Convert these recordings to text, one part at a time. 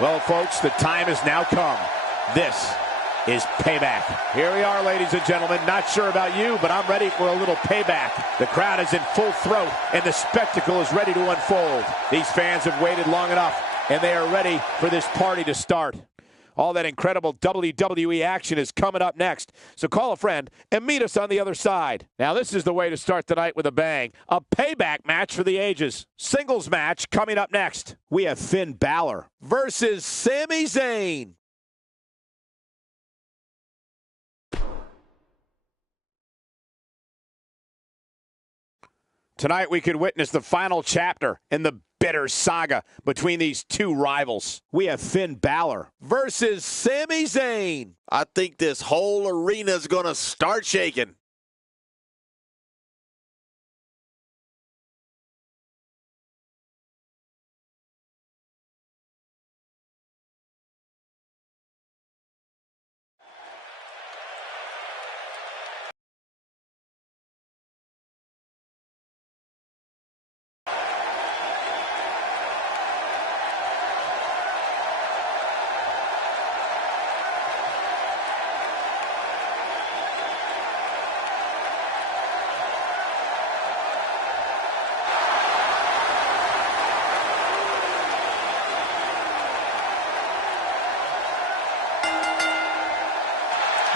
Well, folks, the time has now come. This is Payback. Here we are, ladies and gentlemen. Not sure about you, but I'm ready for a little payback. The crowd is in full throat, and the spectacle is ready to unfold. These fans have waited long enough, and they are ready for this party to start. All that incredible WWE action is coming up next. So call a friend and meet us on the other side. Now, this is the way to start the night with a bang. A payback match for the ages. Singles match coming up next. We have Finn Balor versus Sami Zayn. Tonight, we could witness the final chapter in the bitter saga between these two rivals. We have Finn Balor versus Sami Zayn. I think this whole arena is going to start shaking.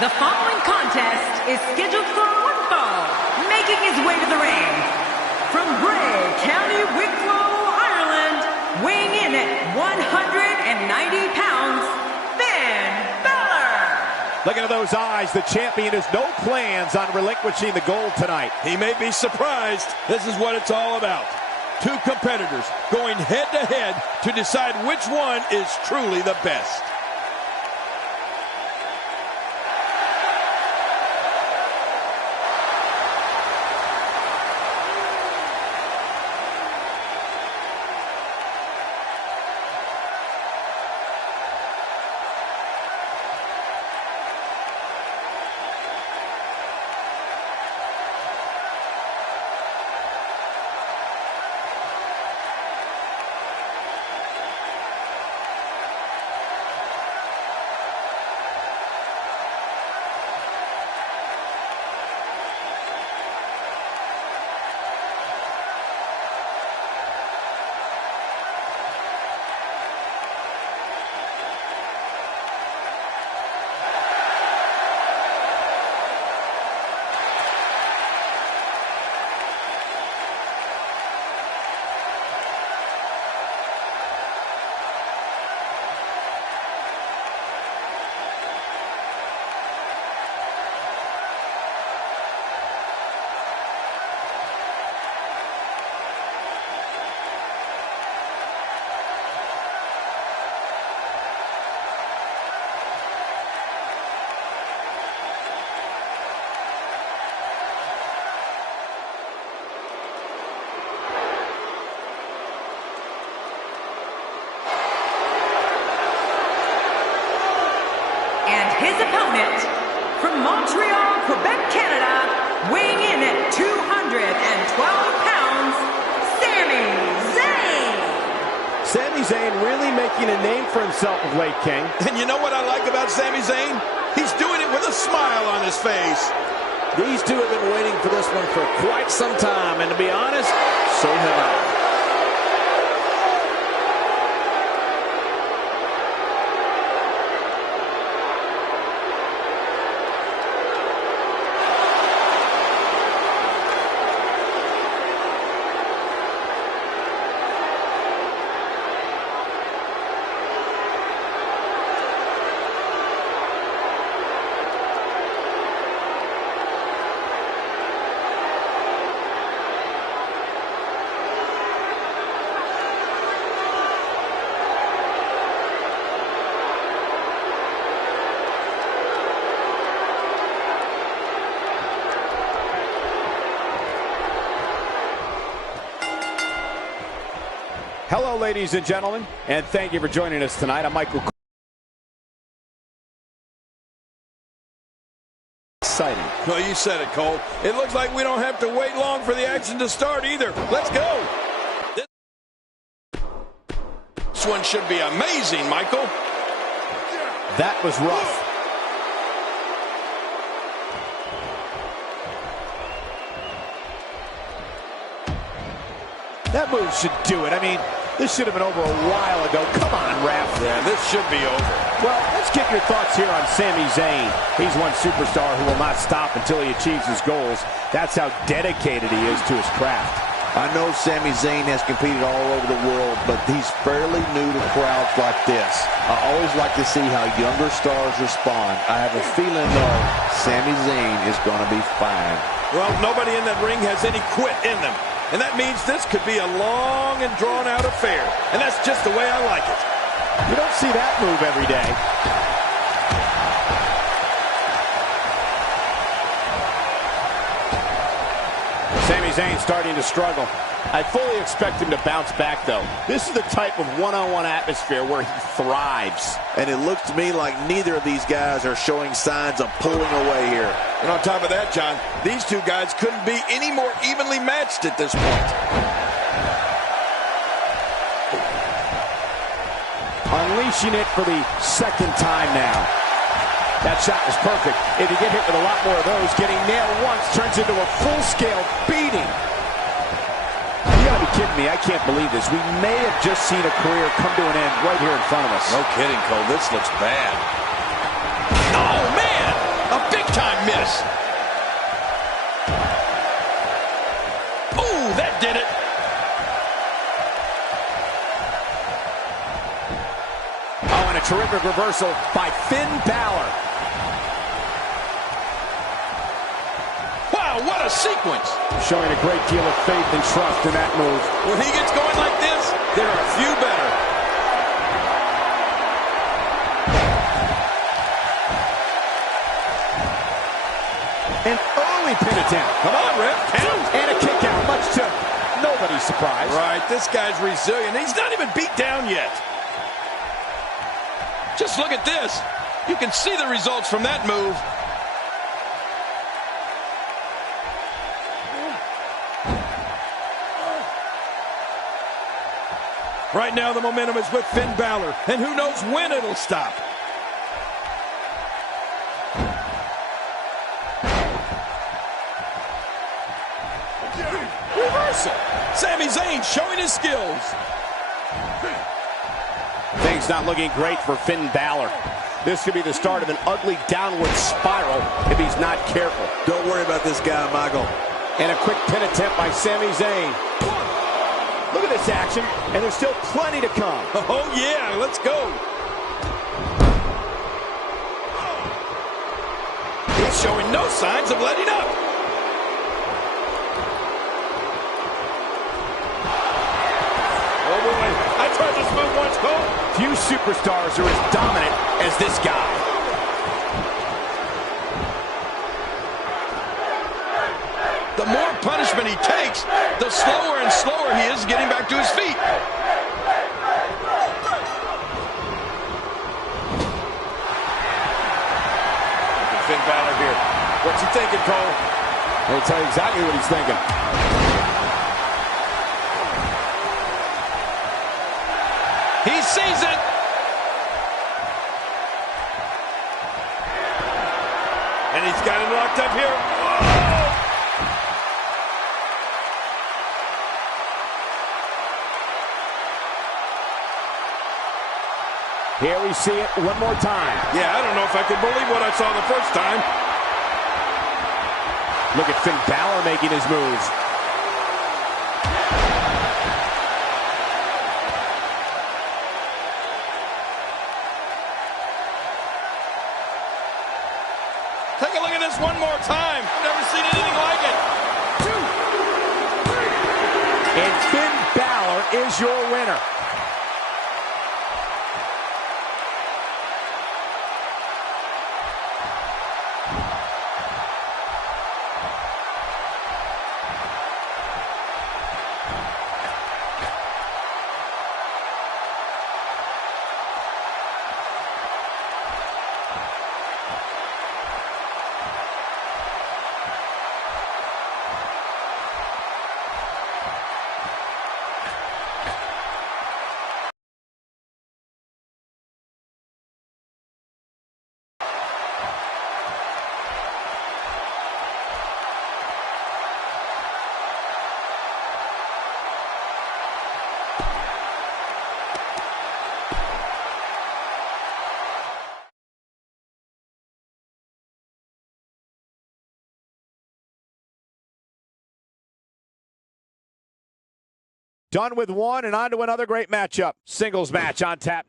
The following contest is scheduled for one fall. Making his way to the ring, from Bray, County Wicklow, Ireland, weighing in at 190 pounds, Finn Balor. Looking at those eyes, the champion has no plans on relinquishing the gold tonight. He may be surprised. This is what it's all about. Two competitors going head-to-head to decide which one is truly the best. His opponent, from Montreal, Quebec, Canada, weighing in at 212 pounds, Sami Zayn. Sami Zayn really making a name for himself of late, King. And you know what I like about Sami Zayn? He's doing it with a smile on his face. These two have been waiting for this one for quite some time, and to be honest, so have I. Hello, ladies and gentlemen, and thank you for joining us tonight. I'm Michael. Exciting. Well, you said it, Cole. It looks like we don't have to wait long for the action to start either. Let's go. This one should be amazing, Michael. That was rough. That move should do it. I mean, this should have been over a while ago. Come on, ref. Yeah, this should be over. Well, let's get your thoughts here on Sami Zayn. He's one superstar who will not stop until he achieves his goals. That's how dedicated he is to his craft. I know Sami Zayn has competed all over the world, but he's fairly new to crowds like this. I always like to see how younger stars respond. I have a feeling, though, Sami Zayn is going to be fine. Well, nobody in that ring has any quit in them. And that means this could be a long and drawn-out affair. And that's just the way I like it. You don't see that move every day. Sami Zayn starting to struggle. I fully expect him to bounce back, though. This is the type of one-on-one atmosphere where he thrives. And it looks to me like neither of these guys are showing signs of pulling away here. And on top of that, John, these two guys couldn't be any more evenly matched at this point. Unleashing it for the second time now. That shot was perfect. If you get hit with a lot more of those, getting nailed once turns into a full-scale beating. You gotta be kidding me. I can't believe this. We may have just seen a career come to an end right here in front of us. No kidding, Cole. This looks bad. Oh, man! A big-time miss. Oh, that did it. Oh, and a terrific reversal by Finn Balor. Wow, what a sequence. Showing a great deal of faith and trust in that move. When he gets going like this, there are a few better. An early pin attempt. Come on, Ref. And a kick out, much to nobody's surprise. Right, this guy's resilient. He's not even beat down yet. Just look at this. You can see the results from that move. Right now, the momentum is with Finn Balor, and who knows when it'll stop. Reversal. Sami Zayn showing his skills. Things not looking great for Finn Balor. This could be the start of an ugly downward spiral if he's not careful. Don't worry about this guy, Michael. And a quick pin attempt by Sami Zayn. Look at this action, and there's still plenty to come. Oh, yeah, let's go. He's showing no signs of letting up. Oh, boy, I tried this move once, Cole. Few superstars are as dominant as this guy. The more punishment he takes, the slower and slower he is getting back to his feet. Finn Balor here. What's he thinking, Cole? I'll tell you exactly what he's thinking. He sees it. And he's got him locked up here. Whoa! Here we see it one more time. Yeah, I don't know if I could believe what I saw the first time. Look at Finn Balor making his moves. Take a look at this one more time. Never seen anything like it. 2, 3. And Finn Balor is your winner. Done with one and on to another great matchup. Singles match on tap.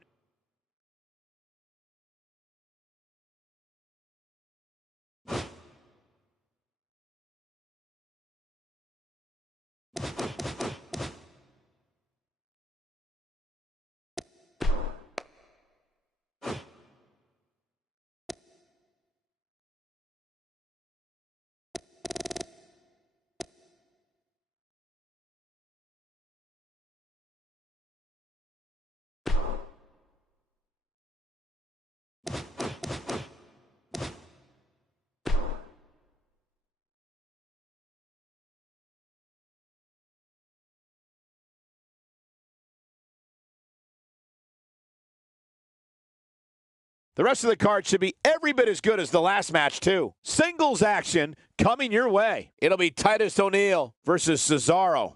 The rest of the card should be every bit as good as the last match, too. Singles action coming your way. It'll be Titus O'Neil versus Cesaro.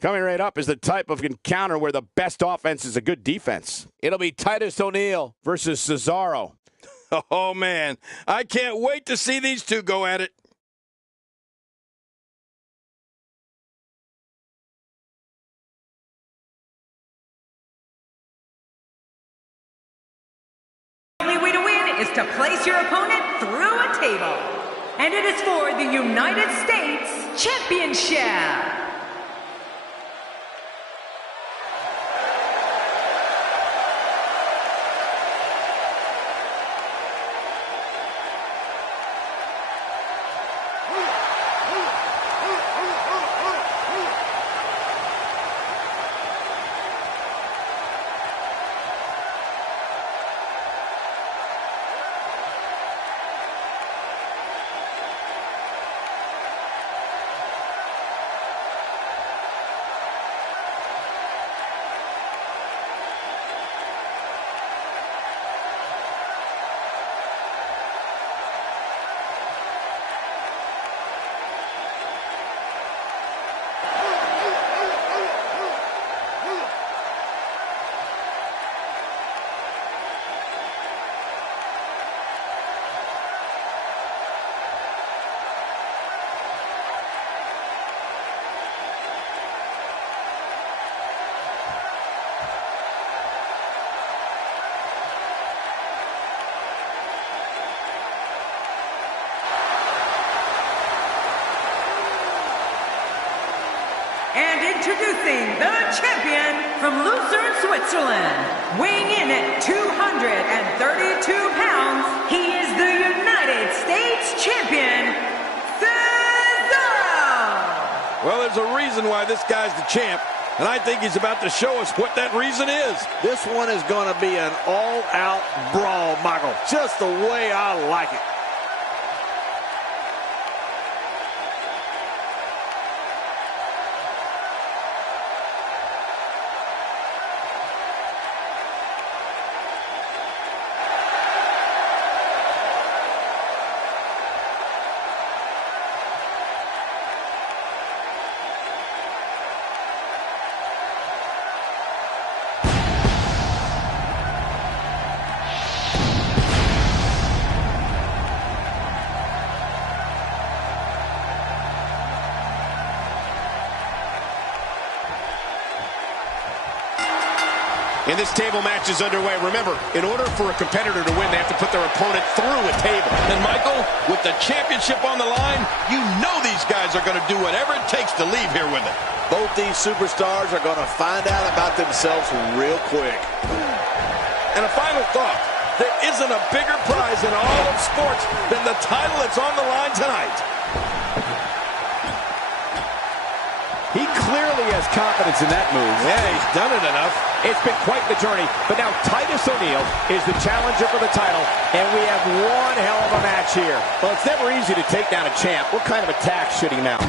Coming right up is the type of encounter where the best offense is a good defense. It'll be Titus O'Neil versus Cesaro. Oh, man. I can't wait to see these two go at it. Is to place your opponent through a table. And it is for the United States Championship. And introducing the champion from Lucerne, Switzerland, weighing in at 232 pounds, he is the United States champion, Cesaro! Well, there's a reason why this guy's the champ, and I think he's about to show us what that reason is. This one is going to be an all-out brawl, Michael, just the way I like it. And this table match is underway. Remember, in order for a competitor to win, they have to put their opponent through a table. And Michael, with the championship on the line, you know these guys are going to do whatever it takes to leave here with it. Both these superstars are going to find out about themselves real quick. And a final thought. There isn't a bigger prize in all of sports than the title that's on the line tonight. He clearly has confidence in that move. Yeah, he's done it enough. It's been quite the journey, but now Titus O'Neil is the challenger for the title, and we have one hell of a match here. Well, it's never easy to take down a champ. What kind of attack should he mount?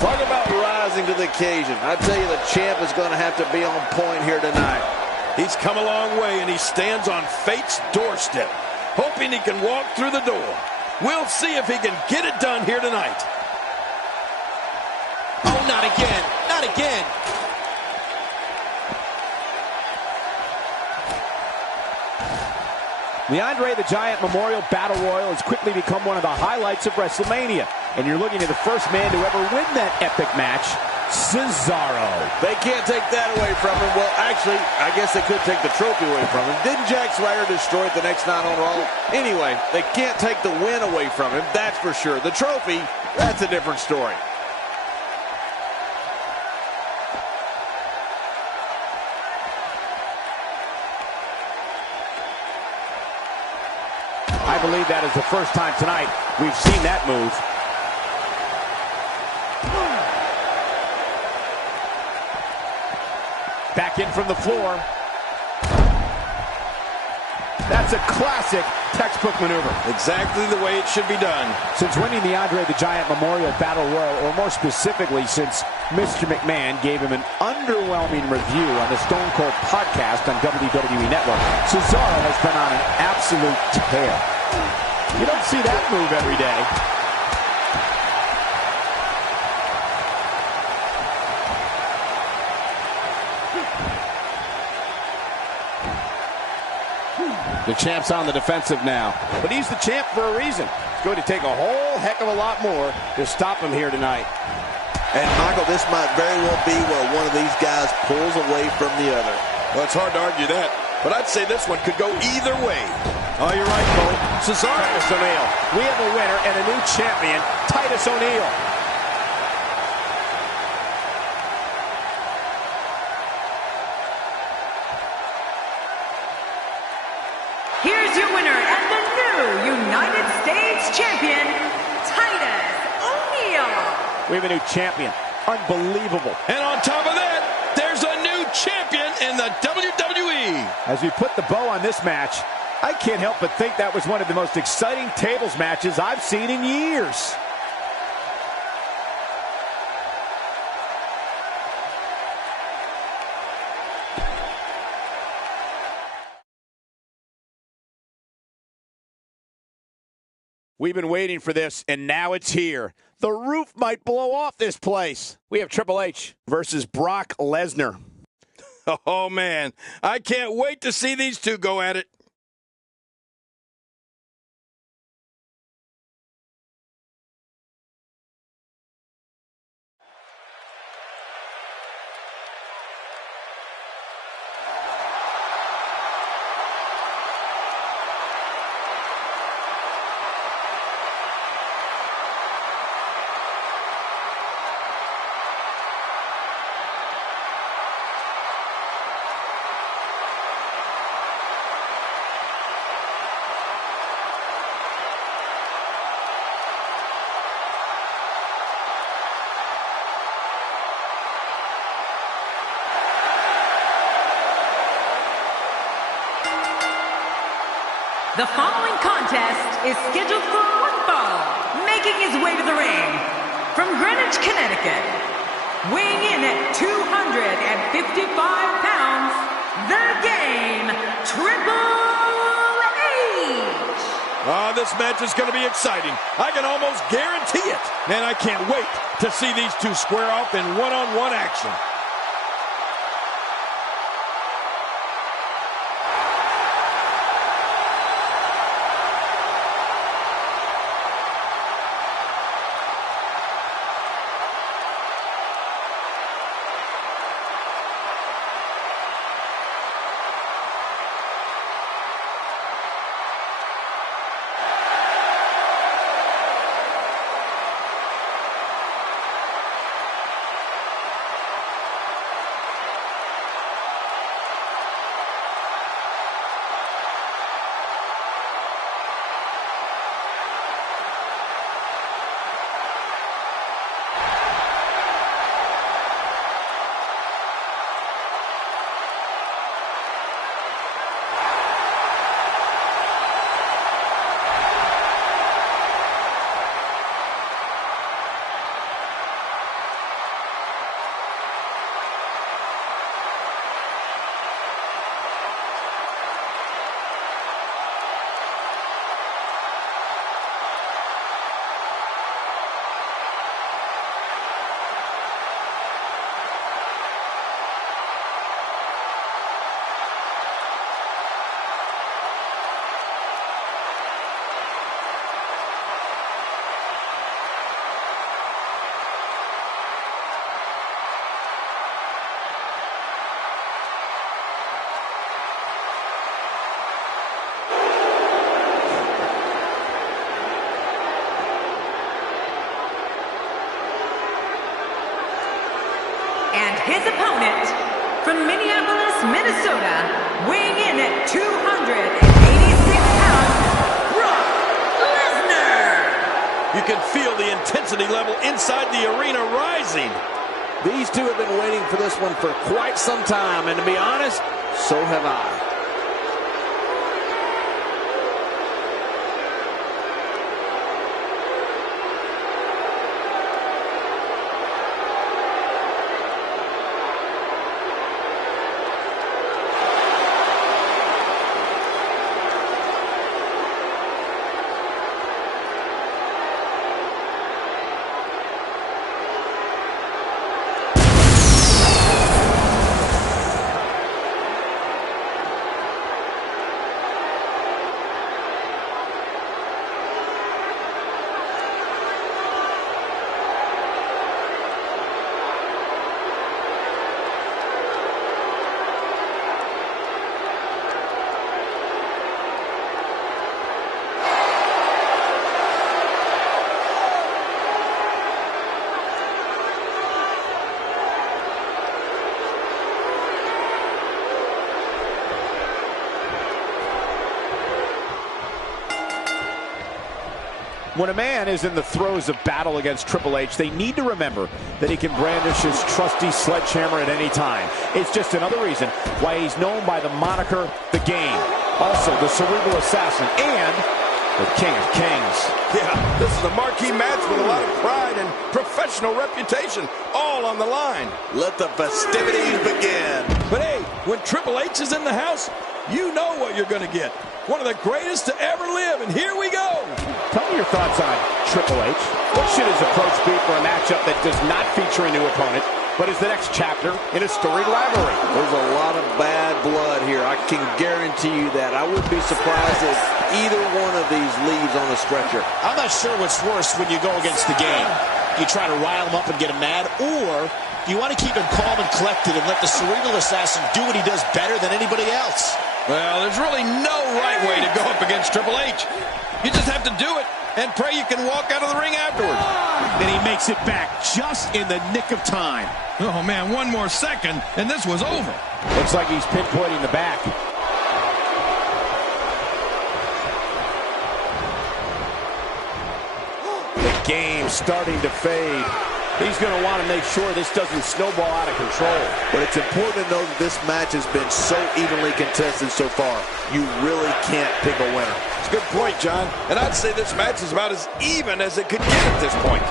Talk about rising to the occasion. I tell you, the champ is going to have to be on point here tonight. He's come a long way, and he stands on fate's doorstep, hoping he can walk through the door. We'll see if he can get it done here tonight. Oh, not again. Not again. The Andre the Giant Memorial Battle Royal has quickly become one of the highlights of WrestleMania. And you're looking at the first man to ever win that epic match, Cesaro. They can't take that away from him. Well, actually, I guess they could take the trophy away from him. Didn't Jack Swagger destroy it the next night on Raw? Anyway, they can't take the win away from him, that's for sure. The trophy, that's a different story. I believe that is the first time tonight we've seen that move. Back in from the floor. That's a classic textbook maneuver. Exactly the way it should be done. Since winning the Andre the Giant Memorial Battle Royal, or more specifically, since Mr. McMahon gave him an underwhelming review on the Stone Cold podcast on WWE Network, Cesaro has been on an absolute tear. You don't see that move every day. The champ's on the defensive now. But he's the champ for a reason. It's going to take a whole heck of a lot more to stop him here tonight. And, Michael, this might very well be where one of these guys pulls away from the other. Well, it's hard to argue that. But I'd say this one could go either way. Oh, you're right, Cole. Cesaro. Titus O'Neil. We have a winner and a new champion, Titus O'Neil. Here's your winner and the new United States champion, Titus O'Neil. We have a new champion. Unbelievable. And on top of that, there's a new champion in the WWE. As we put the bow on this match, I can't help but think that was one of the most exciting tables matches I've seen in years. We've been waiting for this, and now it's here. The roof might blow off this place. We have Triple H versus Brock Lesnar. Oh, man. I can't wait to see these two go at it. The following contest is scheduled for one fall, making his way to the ring from Greenwich, Connecticut, weighing in at 255 pounds, the Game, Triple H. Oh, this match is going to be exciting. I can almost guarantee it. Man, I can't wait to see these two square off in one-on-one action. And his opponent, from Minneapolis, Minnesota, weighing in at 286 pounds, Brock Lesnar. You can feel the intensity level inside the arena rising. These two have been waiting for this one for quite some time, and to be honest, so have I. When a man is in the throes of battle against Triple H, they need to remember that he can brandish his trusty sledgehammer at any time. It's just another reason why he's known by the moniker The Game. Also, the Cerebral Assassin and the King of Kings. Yeah, this is a marquee match with a lot of pride and professional reputation, all on the line. Let the festivities begin. But hey, when Triple H is in the house, you know what you're going to get. One of the greatest to ever live, and here we go. Tell me your thoughts on Triple H. What should his approach be for a matchup that does not feature a new opponent, but is the next chapter in a storied rivalry? There's a lot of bad blood here. I can guarantee you that. I wouldn't be surprised if either one of these leaves on a stretcher. I'm not sure what's worse when you go against the Game. You try to rile him up and get him mad, or you want to keep him calm and collected and let the Cerebral Assassin do what he does better than anybody else. Well, there's really no right way to go up against Triple H. You just have to do it and pray you can walk out of the ring afterwards. And he makes it back just in the nick of time. Oh, man, one more second, and this was over. Looks like he's pinpointing the back. The Game starting to fade. He's going to want to make sure this doesn't snowball out of control. But it's important to know that this match has been so evenly contested so far. You really can't pick a winner. It's a good point, John. And I'd say this match is about as even as it could get at this point.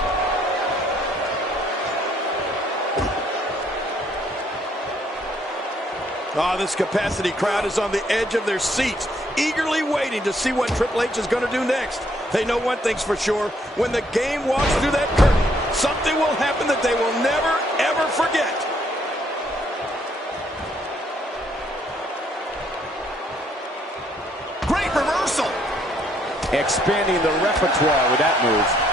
Oh, this capacity crowd is on the edge of their seats, eagerly waiting to see what Triple H is going to do next. They know one thing's for sure. When the Game walks through that curtain, something will happen that they will never, ever forget. Great reversal. Expanding the repertoire with that move.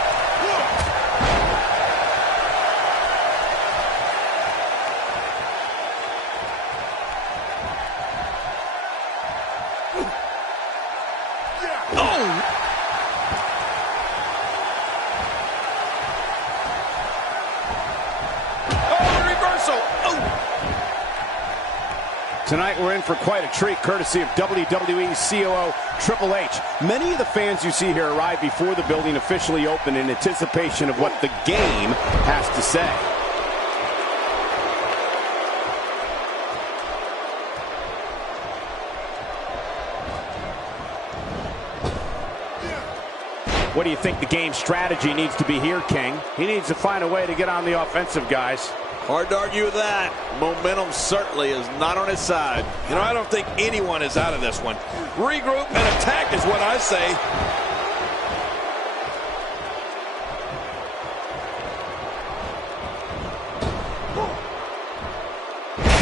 Tonight we're in for quite a treat, courtesy of WWE COO Triple H. Many of the fans you see here arrive before the building officially opened in anticipation of what the Game has to say. What do you think the Game's strategy needs to be here, King? He needs to find a way to get on the offensive, guys. Hard to argue with that. Momentum certainly is not on his side. You know, I don't think anyone is out of this one. Regroup and attack is what I say.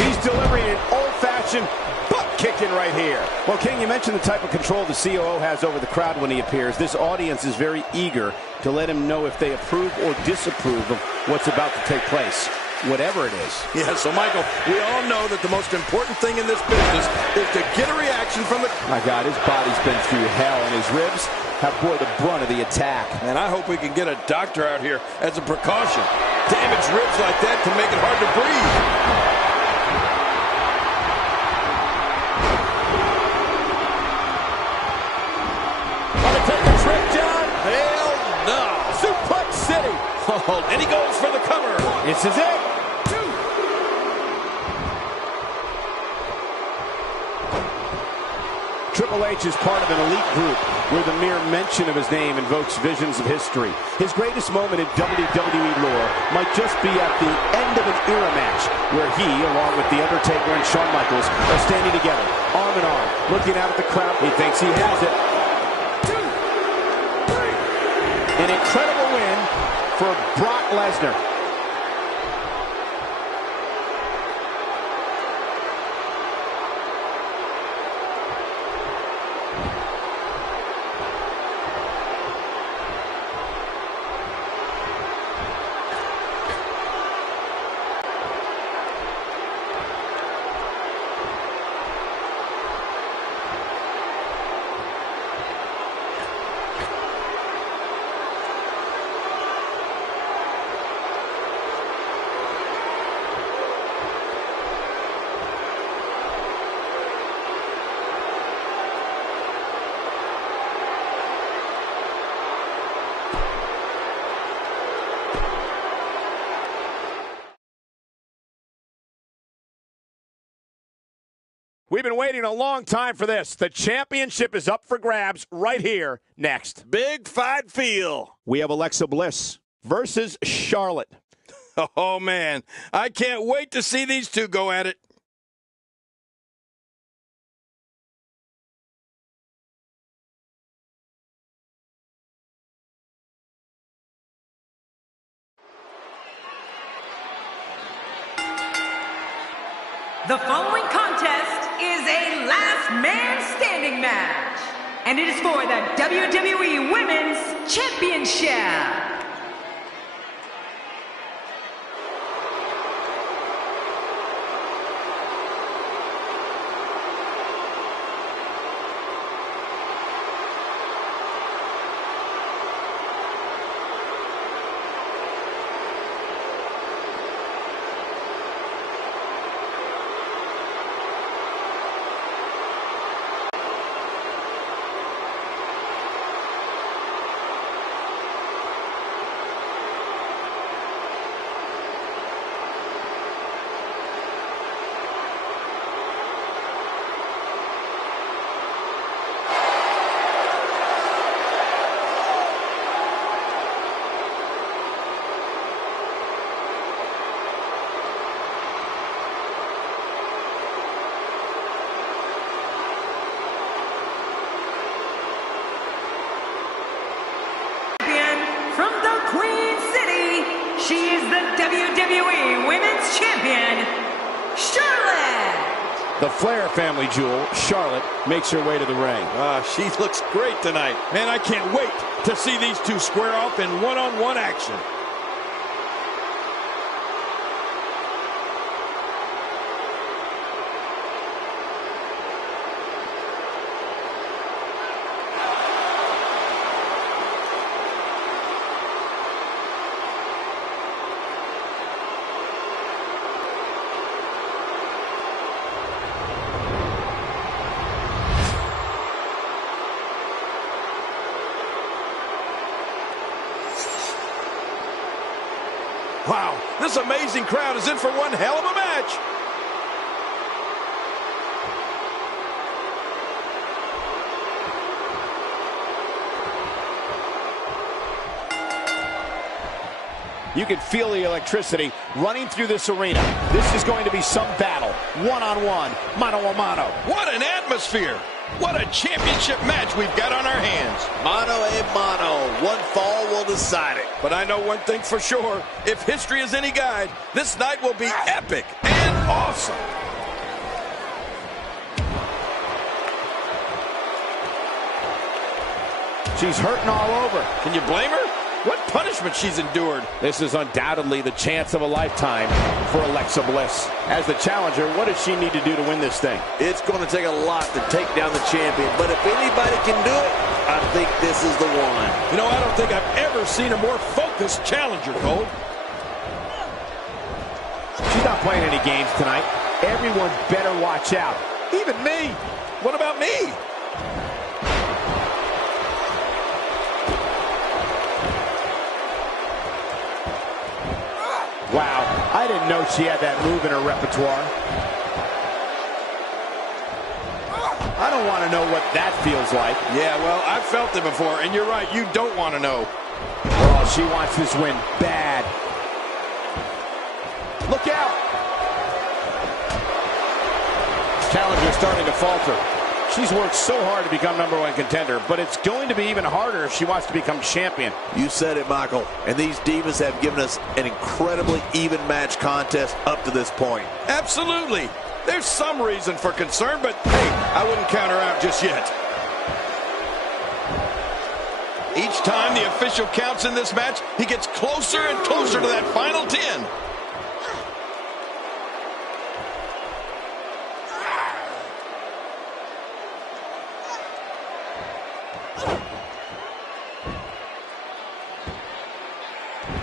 He's delivering an old-fashioned butt-kicking right here. Well, King, you mentioned the type of control the COO has over the crowd when he appears. This audience is very eager to let him know if they approve or disapprove of what's about to take place, whatever it is. Yeah, so, Michael, we all know that the most important thing in this business is to get a reaction from the... My God, his body's been through hell, and his ribs have bore the brunt of the attack. And I hope we can get a doctor out here as a precaution. Damaged ribs like that can make it hard to breathe. This is it. Triple H is part of an elite group where the mere mention of his name invokes visions of history. His greatest moment in WWE lore might just be at the end of an era match where he, along with The Undertaker and Shawn Michaels, are standing together, arm in arm, looking out at the crowd. He thinks he has it. 2, 3. An incredible win for Brock Lesnar. We've been waiting a long time for this. The championship is up for grabs right here next. Big fight feel. We have Alexa Bliss versus Charlotte. Oh, man. I can't wait to see these two go at it. The following contest is a last man standing match, and it is for the WWE Women's Championship. From the Queen City, she is the WWE Women's Champion, Charlotte. The Flair family jewel, Charlotte, makes her way to the ring. She looks great tonight. Man, I can't wait to see these two square off in one-on-one action. Wow, this amazing crowd is in for one hell of a match. You can feel the electricity running through this arena. This is going to be some battle. One-on-one, mano-a-mano. What an atmosphere. What a championship match we've got on our hands. Mano a mano. One fall will decide it. But I know one thing for sure. If history is any guide, this night will be epic and awesome. She's hurting all over. Can you blame her? What punishment she's endured. This is undoubtedly the chance of a lifetime for Alexa Bliss. As the challenger, what does she need to do to win this thing? It's going to take a lot to take down the champion, but if anybody can do it, I think this is the one. You know, I don't think I've ever seen a more focused challenger, Cole. She's not playing any games tonight. Everyone better watch out. Even me. What about me? Wow, didn't know she had that move in her repertoire. I don't want to know what that feels like. Yeah, well, I've felt it before, and you're right, you don't want to know. Oh, she wants this win bad. Look out! Challenger starting to falter. She's worked so hard to become #1 contender, but it's going to be even harder if she wants to become champion. You said it, Michael. And these divas have given us an incredibly even match contest up to this point. Absolutely. There's some reason for concern, but hey, I wouldn't count her out just yet. Each time the official counts in this match, he gets closer and closer to that final 10.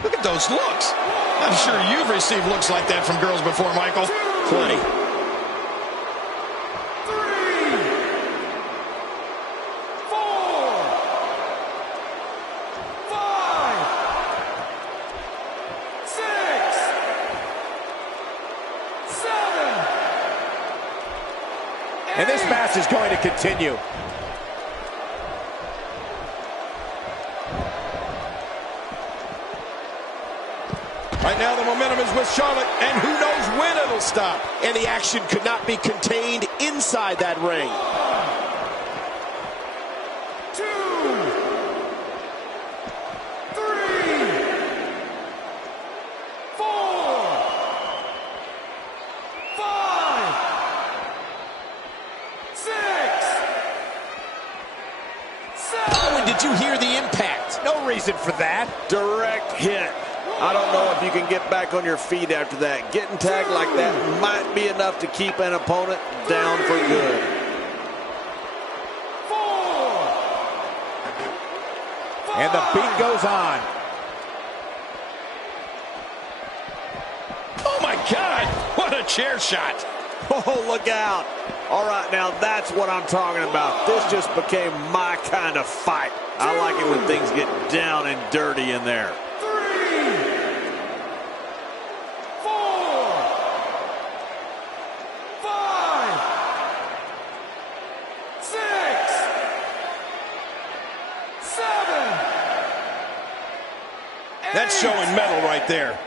Look at those looks. I'm sure you've received looks like that from girls before, Michael. Plenty. 7. And this match is going to continue. Right now the momentum is with Charlotte, and who knows when it'll stop. And the action could not be contained inside that ring. 2, 3, 4, 5, 6, 7. Oh, and did you hear the impact? No reason for that. Direct hit. I don't know if you can get back on your feet after that. Getting tagged like that might be enough to keep an opponent down for good. 4, And the beat goes on. Oh my God, what a chair shot. Oh, look out. All right, now that's what I'm talking about. This just became my kind of fight. I like it when things get down and dirty in there. 3, 4, 5, 6, 7. That's showing metal right there.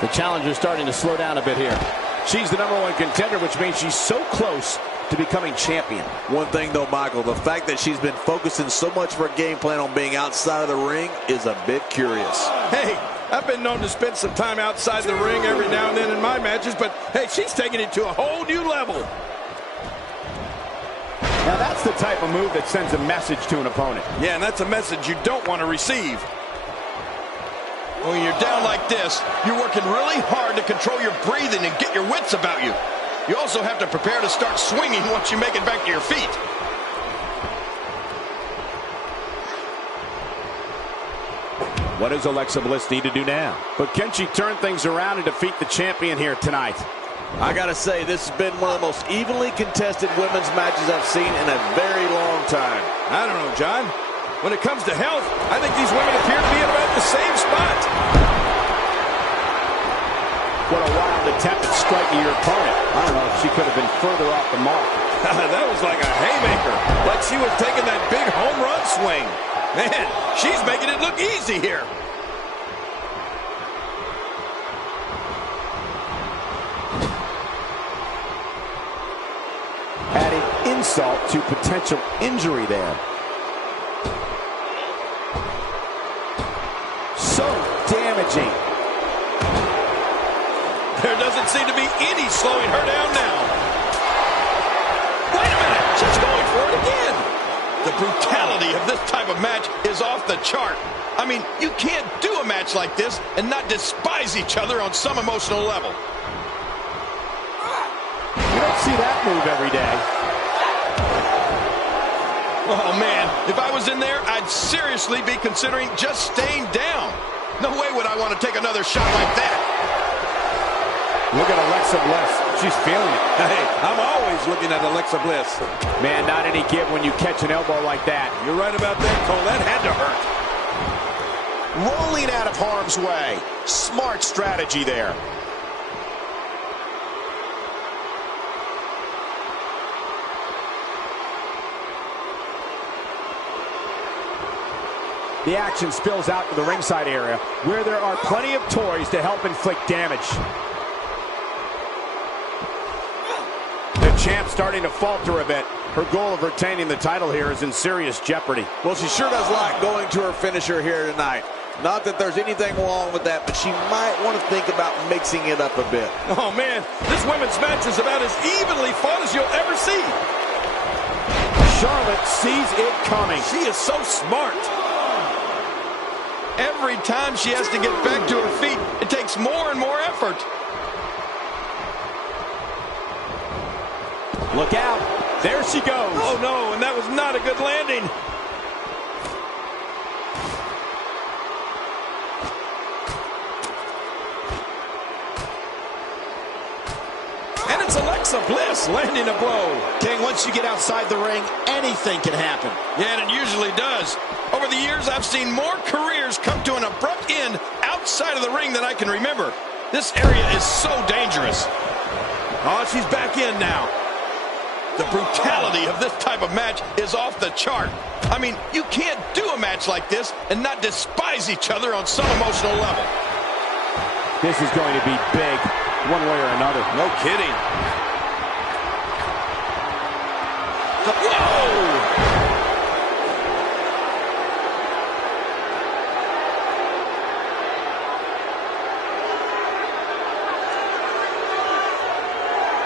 The challenger's starting to slow down a bit here. She's the #1 contender, which means she's so close to becoming champion. One thing, though, Michael, the fact that she's been focusing so much of her game plan on being outside of the ring is a bit curious. Hey, I've been known to spend some time outside the ring every now and then in my matches, but hey, she's taking it to a whole new level. Now that's the type of move that sends a message to an opponent. Yeah, and that's a message you don't want to receive. When you're down like this, you're working really hard to control your breathing and get your wits about you. You also have to prepare to start swinging once you make it back to your feet. What does Alexa Bliss need to do now? But can she turn things around and defeat the champion here tonight? I gotta say, this has been one of the most evenly contested women's matches I've seen in a very long time. I don't know, John. When it comes to health, I think these women appear to be in about the same spot. What a wild attempt at striking your opponent. I don't know if she could have been further off the mark. That was like a haymaker, like she was taking that big home run swing. Man, she's making it look easy here. Adding insult to potential injury there. So damaging. There doesn't seem to be any slowing her down now. Wait a minute, she's going for it again. The brutality of this type of match is off the chart. I mean, you can't do a match like this and not despise each other on some emotional level. You don't see that move every day. Oh, man, if I was in there, I'd seriously be considering just staying down. No way would I want to take another shot like that. Look at Alexa Bliss. She's feeling it. Hey, I'm always looking at Alexa Bliss. Man, not any give when you catch an elbow like that. You're right about that, Cole. That had to hurt. rolling out of harm's way. Smart strategy there. The action spills out to the ringside area, where there are plenty of toys to help inflict damage. The champ starting to falter a bit. Her goal of retaining the title here is in serious jeopardy. Well, she sure does like going to her finisher here tonight. Not that there's anything wrong with that, but she might want to think about mixing it up a bit. Oh, man, this women's match is about as evenly fought as you'll ever see. Charlotte sees it coming. She is so smart. Every time she has to get back to her feet, it takes more and more effort. Look out. There she goes. Oh, no, and that was not a good landing. And it's Alexa Bliss landing a blow. King, once you get outside the ring, anything can happen. Yeah, and it usually does. Over the years, I've seen more careers come to an abrupt end outside of the ring than I can remember. This area is so dangerous. Oh, she's back in now. The brutality of this type of match is off the chart. I mean, you can't do a match like this and not despise each other on some emotional level. This is going to be big, one way or another. No kidding. Whoa!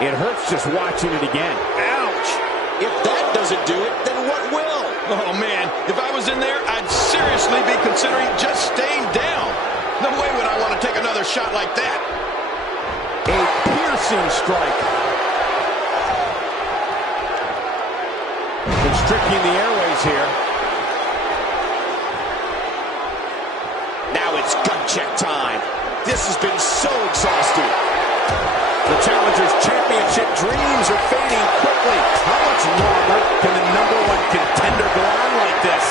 It hurts just watching it again. Ouch! If that doesn't do it, then what will? Oh, man, if I was in there, I'd seriously be considering just staying down. No way would I want to take another shot like that. A piercing strike. Constricting the airways here. Now it's gut check time. This has been so exhausting. The challenger's championship dreams are fading quickly. How much longer can the #1 contender go on like this?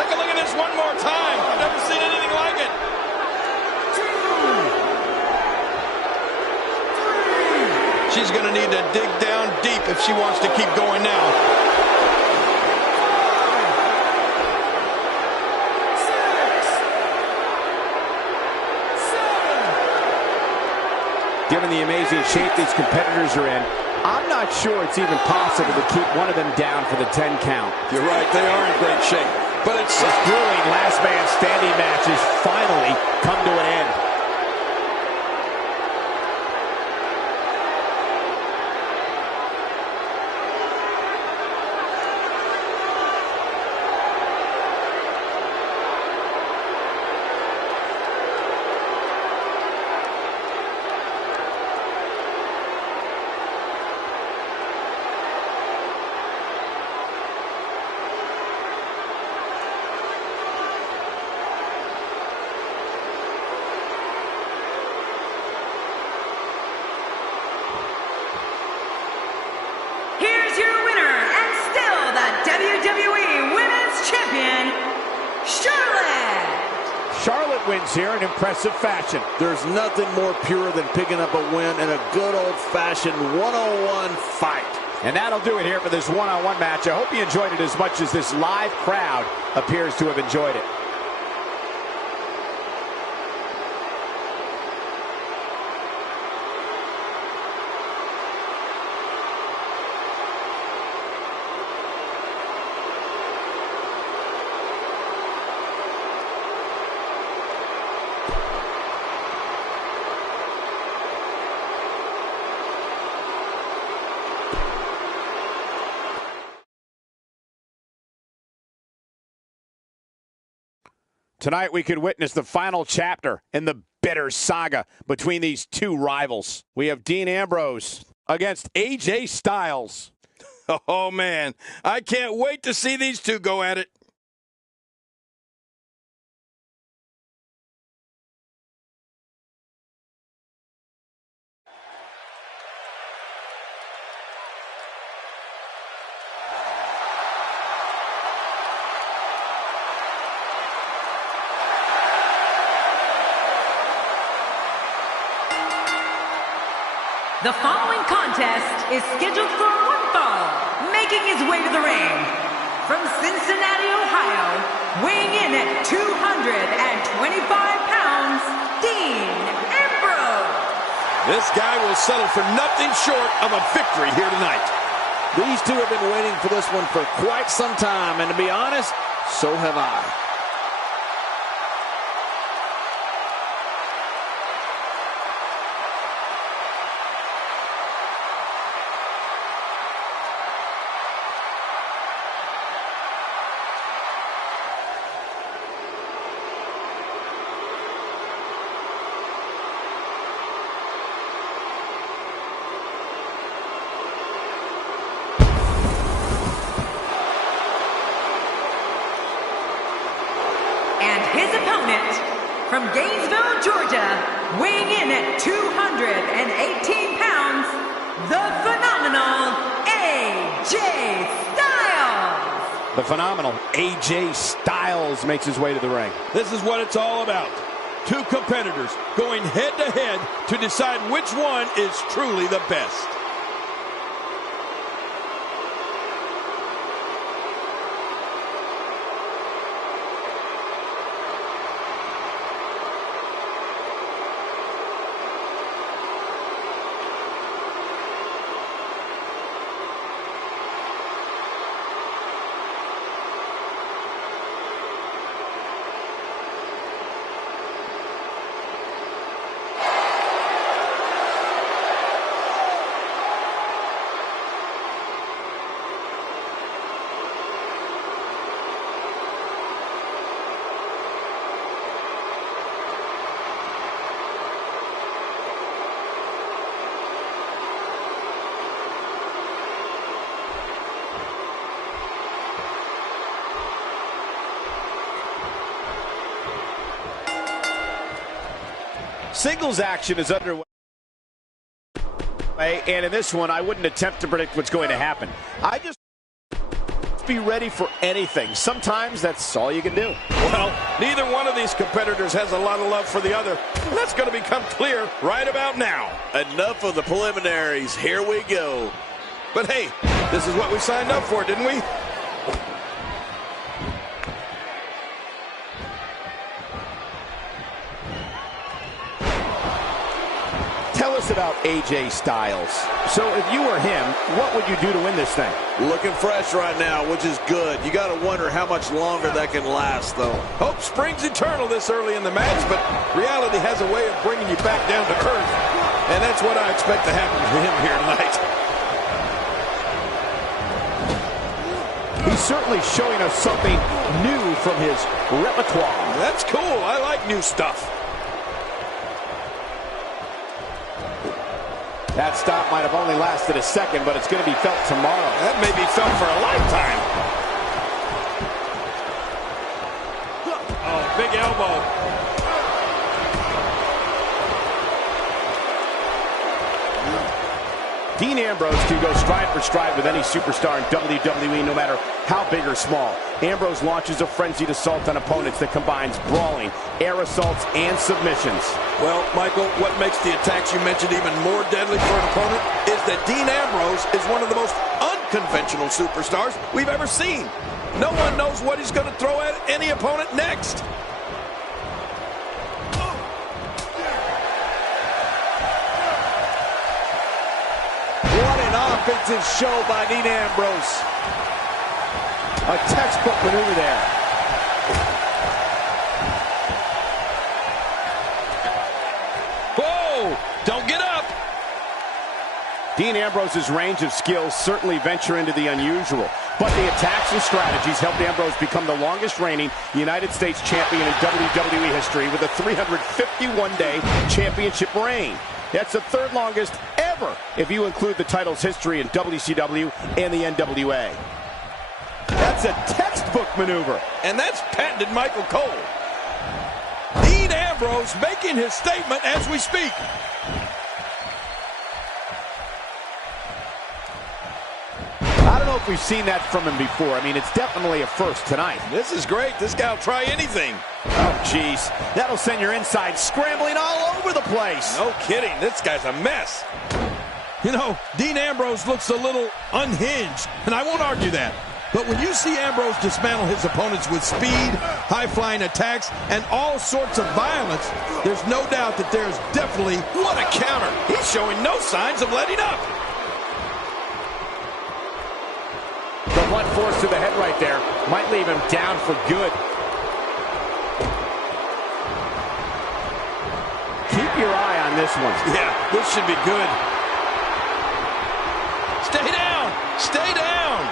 Take a look at this one more time. I've never seen anything like it. She's going to need to dig down deep if she wants to keep going now. Given the amazing shape these competitors are in, I'm not sure it's even possible to keep one of them down for the 10 count. You're right, they are in great shape. But it's This grueling last man standing match has finally come to an end. Here's your winner and still the WWE Women's Champion, Charlotte. Charlotte wins here in impressive fashion. There's nothing more pure than picking up a win in a good old-fashioned one-on-one fight. And that'll do it here for this one-on-one match. I hope you enjoyed it as much as this live crowd appears to have enjoyed it. Tonight we could witness the final chapter in the bitter saga between these two rivals. We have Dean Ambrose against AJ Styles. oh, man, I can't wait to see these two go at it. The following contest is scheduled for one fall, making his way to the ring. From Cincinnati, Ohio, weighing in at 225 pounds, Dean Ambrose. This guy will settle for nothing short of a victory here tonight. These two have been waiting for this one for quite some time, and to be honest, so have I. His opponent, from Gainesville, Georgia, weighing in at 218 pounds, the phenomenal AJ Styles. The phenomenal AJ Styles makes his way to the ring. This is what it's all about. Two competitors going head-to-head to decide which one is truly the best. Singles action is underway, and in this one, I wouldn't attempt to predict what's going to happen. I just be ready for anything. Sometimes that's all you can do. Well, neither one of these competitors has a lot of love for the other. That's going to become clear right about now. Enough of the preliminaries. Here we go. But hey, this is what we signed up for, didn't we? Tell us about AJ Styles. So if you were him, what would you do to win this thing? Looking fresh right now, which is good. You got to wonder how much longer that can last, though. Hope springs eternal this early in the match, but reality has a way of bringing you back down to earth. And that's what I expect to happen to him here tonight. He's certainly showing us something new from his repertoire. That's cool. I like new stuff. That stop might have only lasted a second, but it's going to be felt tomorrow. That may be felt for a lifetime. Oh, big elbow. Dean Ambrose can go stride for stride with any superstar in WWE, no matter how big or small. Ambrose launches a frenzied assault on opponents that combines brawling, air assaults, and submissions. Well, Michael, what makes the attacks you mentioned even more deadly for an opponent is that Dean Ambrose is one of the most unconventional superstars we've ever seen. No one knows what he's going to throw at any opponent next. Offensive show by Dean Ambrose. A textbook maneuver there. Whoa! Don't get up! Dean Ambrose's range of skills certainly venture into the unusual, but the attacks and strategies helped Ambrose become the longest reigning United States champion in WWE history with a 351-day championship reign. That's the third longest ever if you include the title's history in WCW and the NWA. That's a textbook maneuver. And that's patented Michael Cole. Dean Ambrose making his statement as we speak. I don't know if we've seen that from him before. I mean, it's definitely a first tonight. This is great. This guy will try anything. Oh, jeez. That'll send your insides scrambling all over the place. No kidding. This guy's a mess. You know, Dean Ambrose looks a little unhinged, and I won't argue that. But when you see Ambrose dismantle his opponents with speed, high-flying attacks, and all sorts of violence, there's no doubt that there's definitely... What a counter! He's showing no signs of letting up. The blunt force to the head right there might leave him down for good. Keep your eye on this one. Yeah, this should be good. Stay down! Stay down!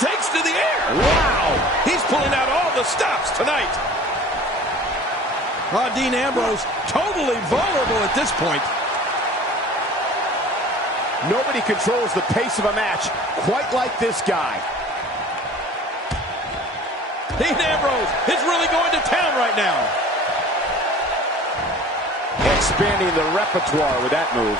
Takes to the air. Wow! He's pulling out all the stops tonight. Dean Ambrose totally vulnerable at this point. Nobody controls the pace of a match quite like this guy. Dean Ambrose is really going to town right now. Expanding the repertoire with that move.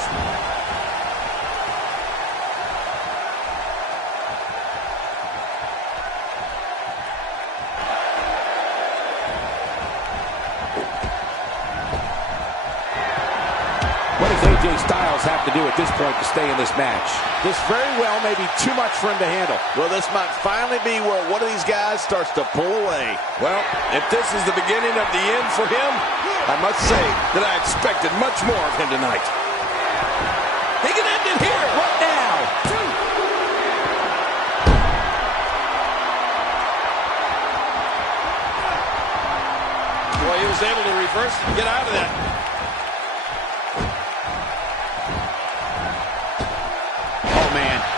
What does AJ Styles have to do at this point to stay in this match? This very well may be too much for him to handle. Well, this might finally be where one of these guys starts to pull away. Well, if this is the beginning of the end for him, I must say that I expected much more of him tonight. He can end it here. What now? Boy, he was able to reverse and get out of that.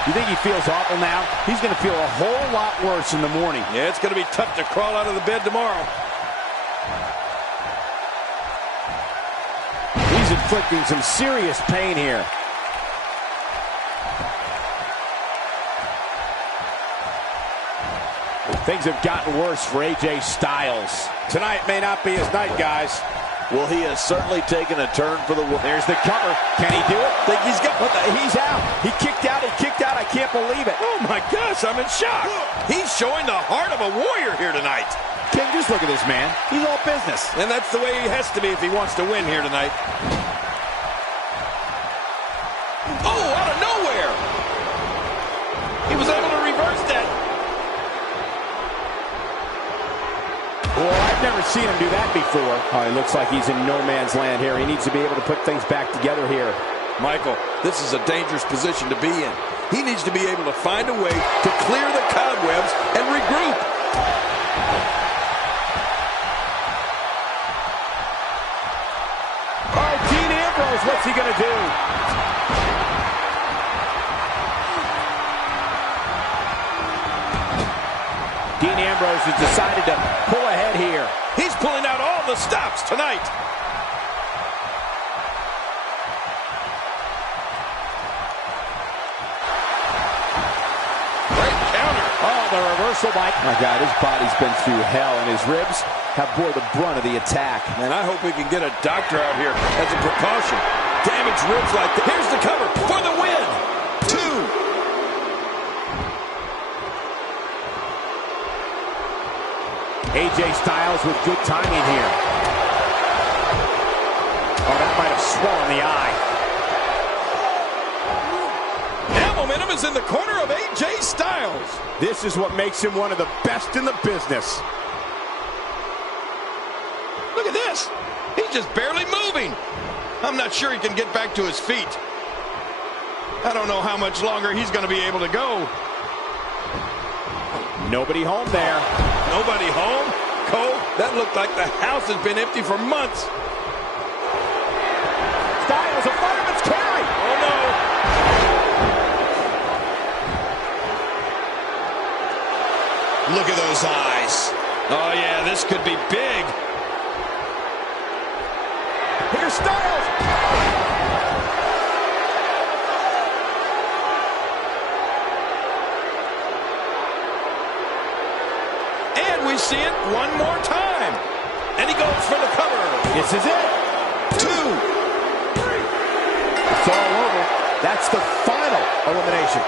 You think he feels awful now? He's going to feel a whole lot worse in the morning. Yeah, it's going to be tough to crawl out of the bed tomorrow. He's inflicting some serious pain here. Things have gotten worse for AJ Styles. Tonight may not be his night, guys. Well, he has certainly taken a turn for the worse. There's the cover. Can he do it? Think he's got what he's out. He kicked out. He kicked out. I can't believe it. Oh my gosh, I'm in shock. He's showing the heart of a warrior here tonight. King, just look at this man. He's all business. And that's the way he has to be if he wants to win here tonight. Oh, out of nowhere. He was able to reverse that. Well, I've never seen him do that before. Oh, it looks like he's in no man's land here. He needs to be able to put things back together here. Michael, this is a dangerous position to be in. He needs to be able to find a way to clear the cobwebs and regroup. Oh, Dean Ambrose, what's he going to do? Dean Ambrose has decided to pull ahead here. He's pulling out all the stops tonight. Great counter. Oh, the reversal by... My God, his body's been through hell, and his ribs have bore the brunt of the attack. And I hope we can get a doctor out here as a precaution. Damaged ribs like that. Here's the cover for the win. 2. AJ Styles with good timing here. Oh, that might have swollen the eye. Now momentum is in the corner of AJ Styles. This is what makes him one of the best in the business. Look at this. He's just barely moving. I'm not sure he can get back to his feet. I don't know how much longer he's going to be able to go. Nobody home there. Nobody home? Cole, that looked like the house has been empty for months. Styles, a fireman's carry. Oh, no. Look at those eyes. Oh, yeah, this could be big. Here's Styles. And we see it one more time. And he goes for the cover. This is it. 2. It's all over. That's the final elimination.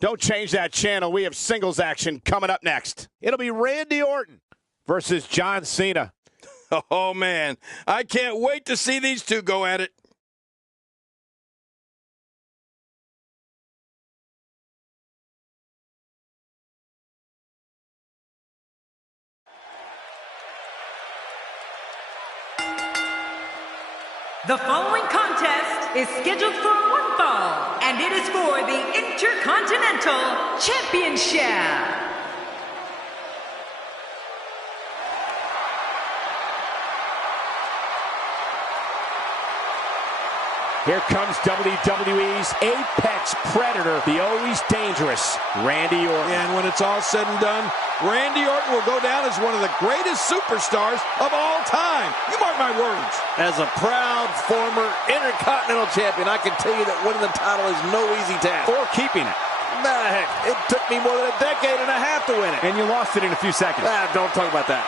Don't change that channel. We have singles action coming up next. It'll be Randy Orton versus John Cena. Oh, man. I can't wait to see these two go at it. The following contest is scheduled for one fall, and it is for the Intercontinental Championship. Here comes WWE's Apex Predator, the always dangerous Randy Orton. And when it's all said and done, Randy Orton will go down as one of the greatest superstars of all time. You mark my words. As a proud former Intercontinental Champion, I can tell you that winning the title is no easy task. Or keeping it. Nah, heck, it took me more than a decade and a half to win it. And you lost it in a few seconds. Don't talk about that.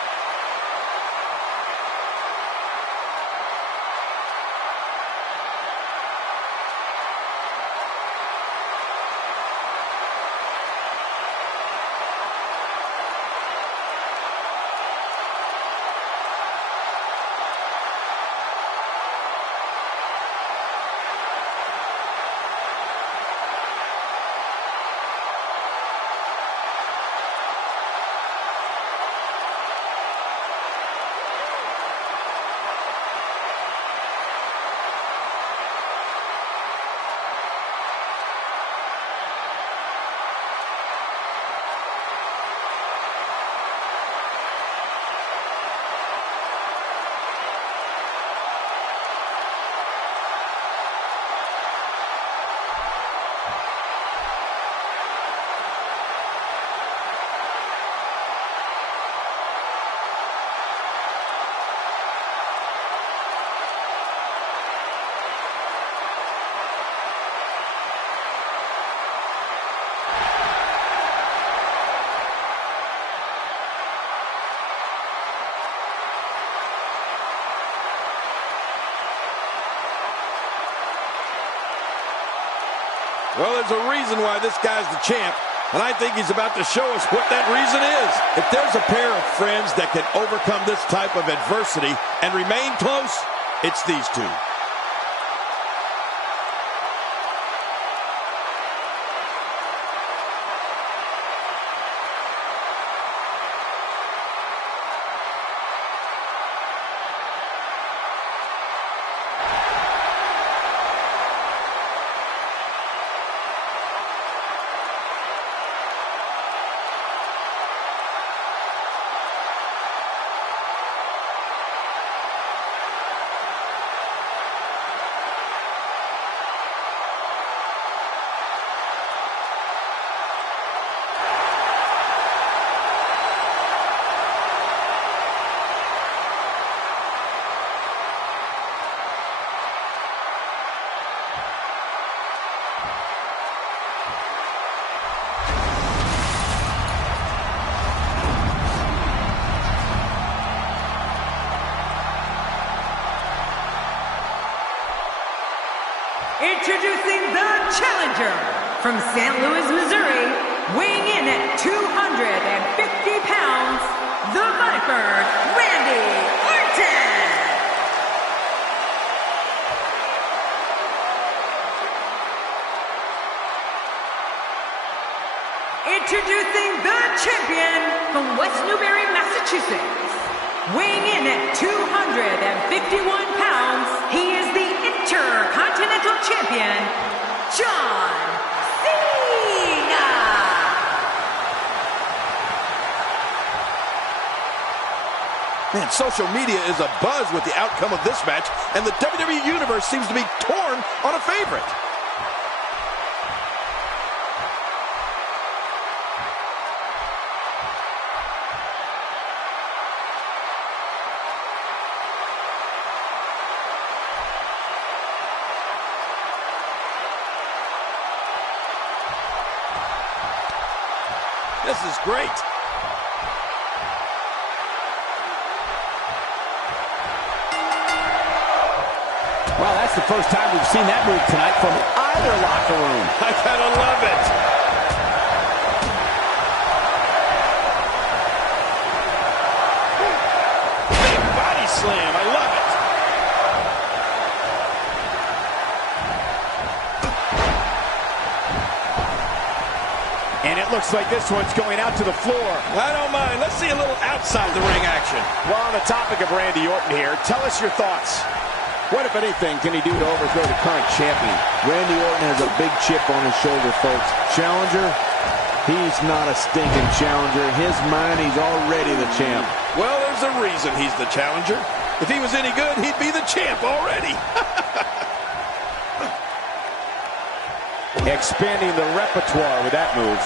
Well, there's a reason why this guy's the champ, and I think he's about to show us what that reason is. If there's a pair of friends that can overcome this type of adversity and remain close, it's these two. Introducing the challenger from St. Louis, Missouri, weighing in at 250 pounds, the Viper, Randy Orton. Introducing the champion from West Newbury, Massachusetts, weighing in at 251 pounds, he is the Intercontinental Champion, John Cena! Man, social media is abuzz with the outcome of this match, and the WWE Universe seems to be torn on a favorite. This is great. Well, that's the first time we've seen that move tonight from either locker room. I gotta love it. looks like this one's going out to the floor. I don't mind. Let's see a little outside the ring action. Well, on the topic of Randy Orton here, tell us your thoughts. What, if anything, can he do to overthrow the current champion? Randy Orton has a big chip on his shoulder, folks. Challenger? He's not a stinking challenger. In his mind, he's already the champ. Well, there's a reason he's the challenger. If he was any good, he'd be the champ already. Expanding the repertoire with that move.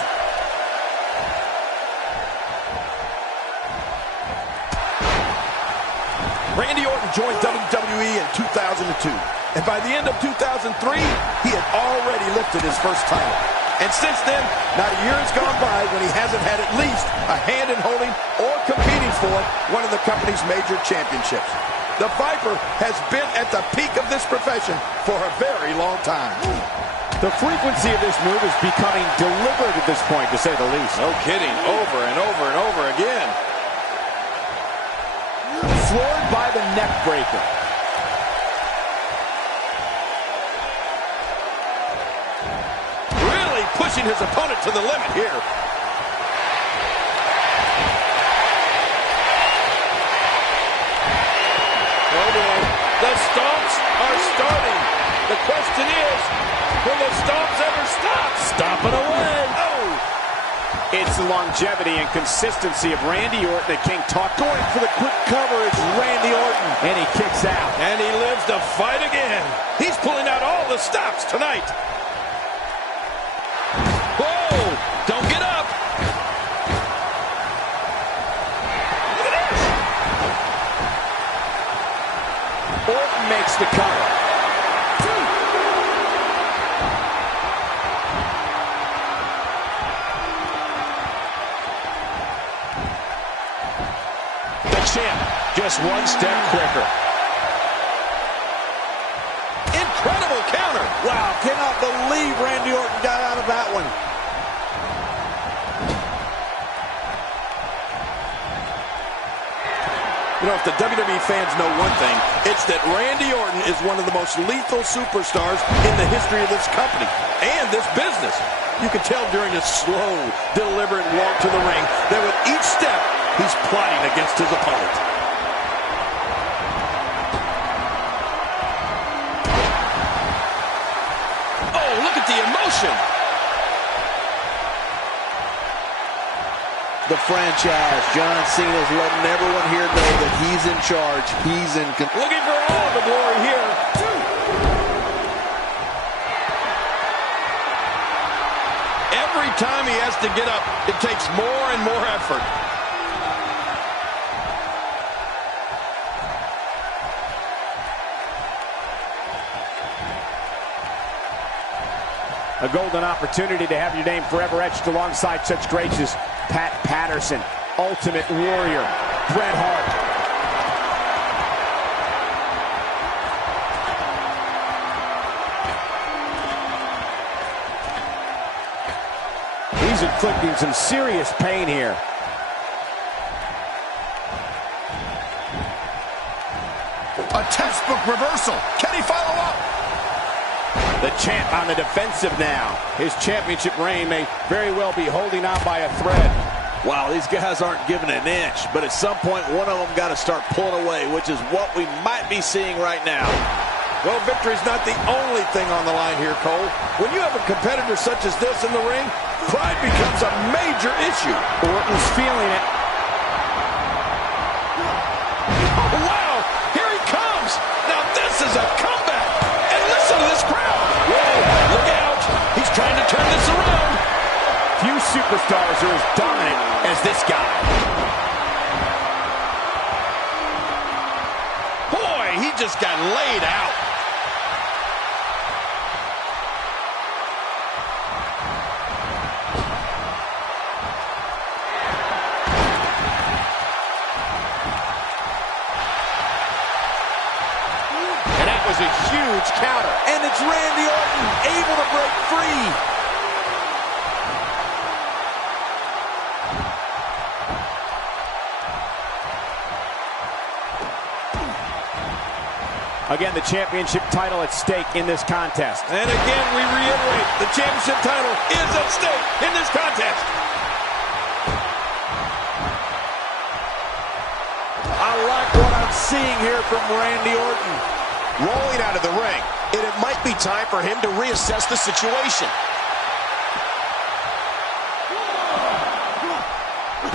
Randy Orton joined WWE in 2002. And by the end of 2003, he had already lifted his first title. And since then, not a year has gone by when he hasn't had at least a hand in holding or competing for one of the company's major championships. The Viper has been at the peak of this profession for a very long time. The frequency of this move is becoming deliberate at this point, to say the least. No kidding. Over and over and over again. Floored by the neck breaker. Really pushing his opponent to the limit here. Oh boy. The stomps are starting. The question is, will the stomps ever stop? Stomping away. Oh! It's the longevity and consistency of Randy Orton that King talked. Going for the quick cover, it's Randy Orton. And he kicks out. And he lives to fight again. He's pulling out all the stops tonight. Whoa! Don't get up! Look at this! Orton makes the cover. Champ, just one step quicker. Incredible counter. Wow, cannot believe Randy Orton got out of that one. You know, if the WWE fans know one thing, it's that Randy Orton is one of the most lethal superstars in the history of this company and this business. You can tell during his slow, deliberate walk to the ring that with each step, he's plotting against his opponent. Oh, look at the emotion. The franchise, John Cena's letting everyone here know that he's in charge. He's in control. Looking for all the glory here. Every time he has to get up, it takes more and more effort. A golden opportunity to have your name forever etched alongside such greats as Pat Patterson, Ultimate Warrior, Bret Hart. He's inflicting some serious pain here. A textbook reversal. Can he follow up? The champ on the defensive now. His championship reign may very well be holding on by a thread. Wow, these guys aren't giving an inch, but at some point, one of them got to start pulling away, which is what we might be seeing right now. Well, victory's not the only thing on the line here, Cole. When you have a competitor such as this in the ring, pride becomes a major issue. Orton's feeling it. Oh, wow! Here he comes! Now this is a comeback! And listen to this crowd! Whoa, look out! He's trying to turn this around! Few superstars are as dominant as this guy. Boy, he just got laid out. And that was a huge counter. And it's Randy Orton able to break free. Again, the championship title at stake in this contest. And again, we reiterate, the championship title is at stake in this contest. I like what I'm seeing here from Randy Orton. Rolling out of the ring, and it might be time for him to reassess the situation.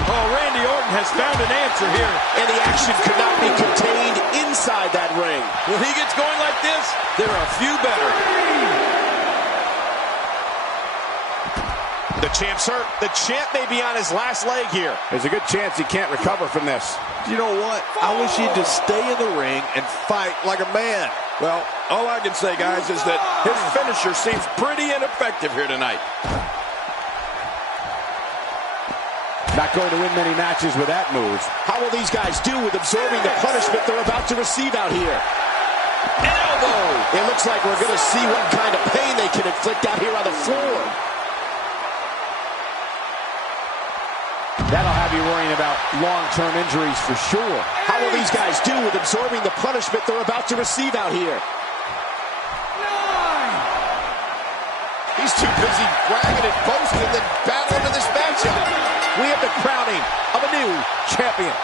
Oh, Randy Orton has found an answer here. And the action could not be contained inside that ring. When he gets going like this, there are a few better. The champ's hurt. The champ may be on his last leg here. There's a good chance he can't recover from this. You know what? I wish he'd just stay in the ring and fight like a man. Well, all I can say, guys, is that his finisher seems pretty ineffective here tonight. Not going to win many matches with that move. How will these guys do with absorbing the punishment they're about to receive out here? Elbow! It looks like we're going to see what kind of pain they can inflict out here on the floor. That'll have you worrying about long-term injuries for sure. How will these guys do with absorbing the punishment they're about to receive out here? He's too busy bragging and boasting than battling in this matchup. We have the crowning of a new champion.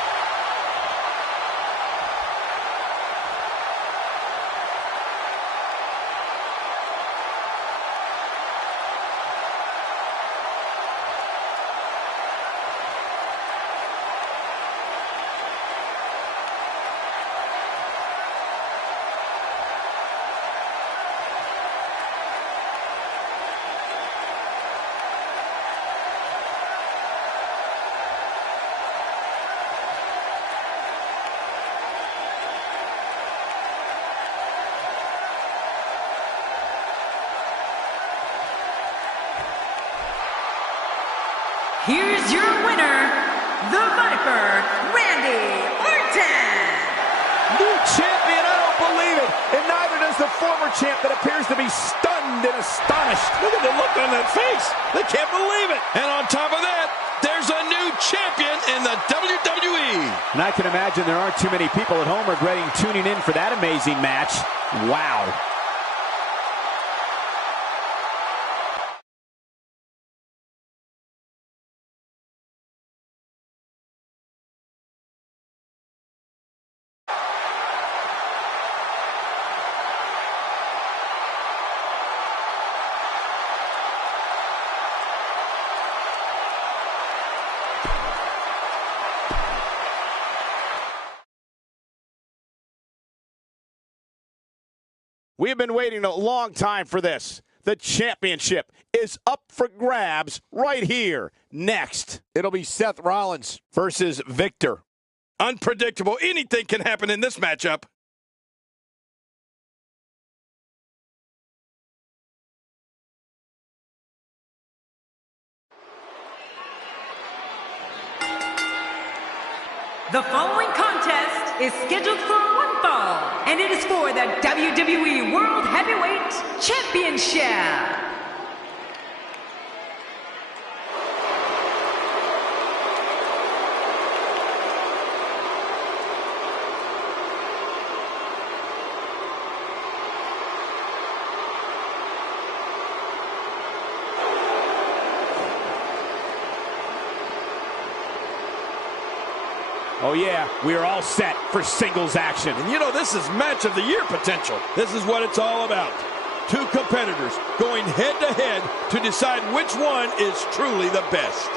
Here's your winner, the Viper, Randy Orton. New champion, I don't believe it. And neither does the former champ that appears to be stunned and astonished. Look at the look on that face. They can't believe it. And on top of that, there's a new champion in the WWE. And I can imagine there aren't too many people at home regretting tuning in for that amazing match. Wow. We have been waiting a long time for this. The championship is up for grabs right here. Next, it'll be Seth Rollins versus Victor. Unpredictable. Anything can happen in this matchup. The following contest is scheduled for one fall, and it is for the WWE World Heavyweight Championship. Oh yeah, we are all set for singles action. And you know, this is match of the year potential. This is what it's all about. Two competitors going head to head to decide which one is truly the best.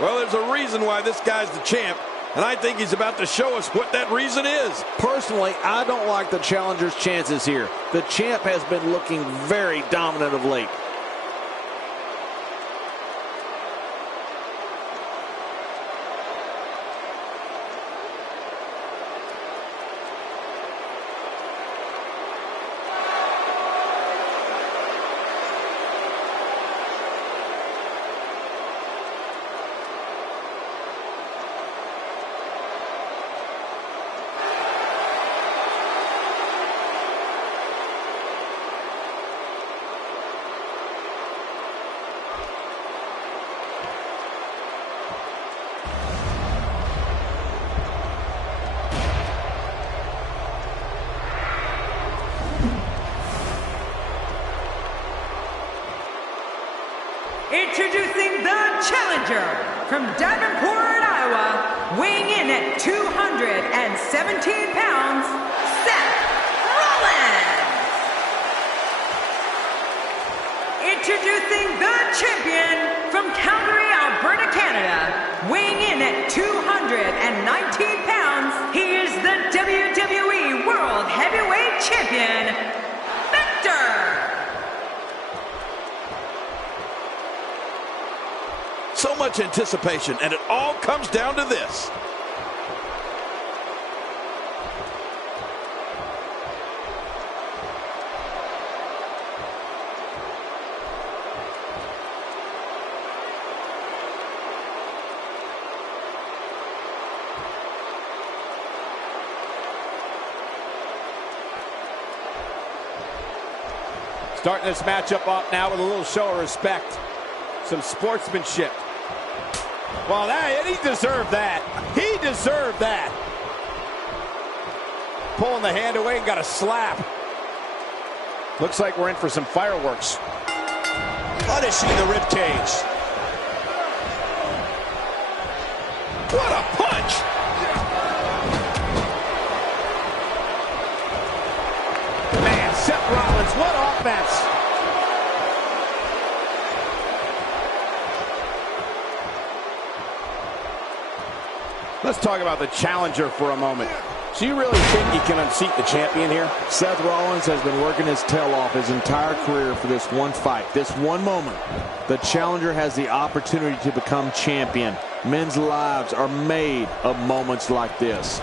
Well, there's a reason why this guy's the champ, and I think he's about to show us what that reason is. Personally, I don't like the challenger's chances here. The champ has been looking very dominant of late. Introducing the challenger from Davenport, Iowa, weighing in at 217 pounds, Seth Rollins. Introducing the champion from Calgary, Alberta, Canada, weighing in at 219 pounds, he is the WWE World Heavyweight Champion, Victor. So much anticipation, and it all comes down to this. Starting this matchup off now with a little show of respect. Some sportsmanship. Well, he deserved that. He deserved that. Pulling the hand away and got a slap. Looks like we're in for some fireworks. Punishing the ribcage. What a punch! Man, Seth Rollins, what offense! Let's talk about the challenger for a moment. Do you really think you can unseat the champion here? Seth Rollins has been working his tail off his entire career for this one fight, this one moment. The challenger has the opportunity to become champion. Men's lives are made of moments like this.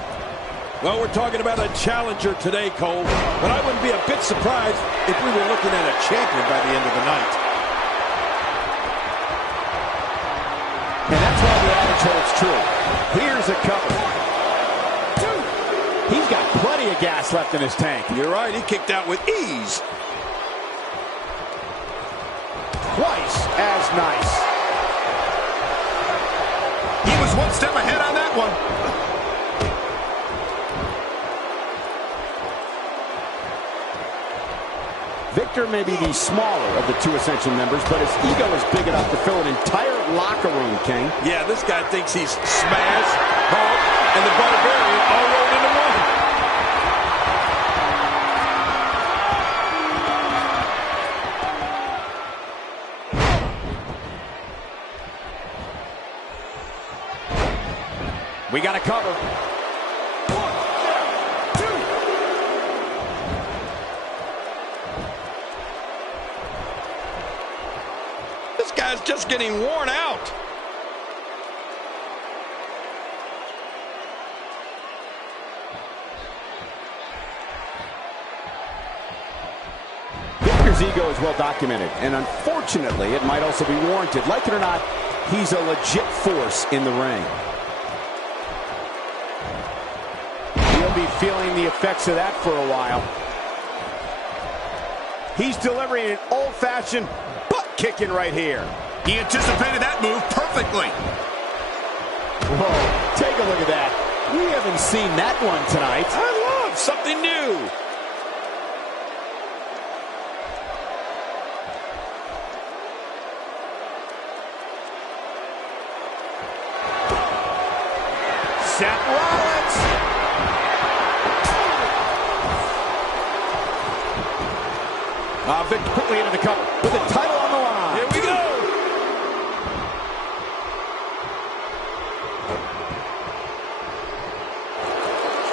Well, we're talking about a challenger today, Cole, but I wouldn't be a bit surprised if we were looking at a champion by the end of the night. And that's why the adage holds true. Here's a cover. He's got plenty of gas left in his tank. You're right, he kicked out with ease. Twice as nice. He was one step ahead on that one. Victor may be the smaller of the two Ascension members, but his ego is big enough to fill an entire locker room, King. Yeah, this guy thinks he's Smash, Hulk, and the Barbarian all rolled into one. We got to cover. This guy's just getting worn out. Victor's ego is well documented, and unfortunately, it might also be warranted. Like it or not, he's a legit force in the ring. He'll be feeling the effects of that for a while. He's delivering an old-fashioned butt-kicking right here. He anticipated that move perfectly. Whoa, take a look at that. We haven't seen that one tonight. I love something new. Seth Rollins. Victor quickly into the cover with the title on the line. Here we go.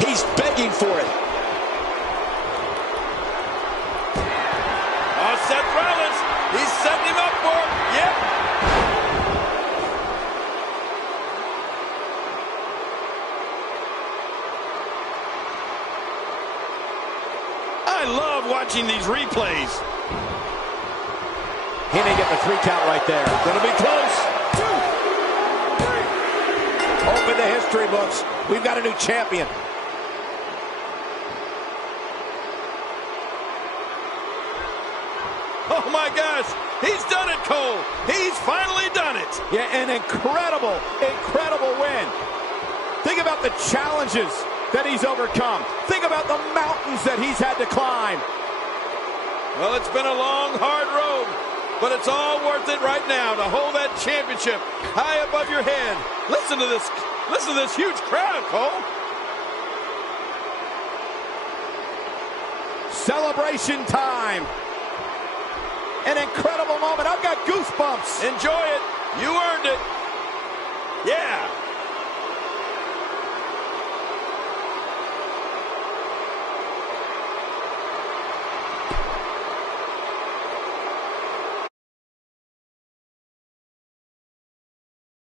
He's begging for it. Oh, Seth Rollins. He's setting him up for it. Yep. I love watching these replays. He may get the 3 count right there. Gonna be close. 2, 3. Open the history books. We've got a new champion. Oh my gosh, he's done it, Cole. He's finally done it. Yeah, an incredible, incredible win. Think about the challenges that he's overcome. Think about the mountains that he's had to climb. Well, it's been a long, hard road, but it's all worth it right now to hold that championship high above your head. Listen to this. Listen to this huge crowd, Cole. Celebration time. An incredible moment. I've got goosebumps. Enjoy it. You earned it. Yeah.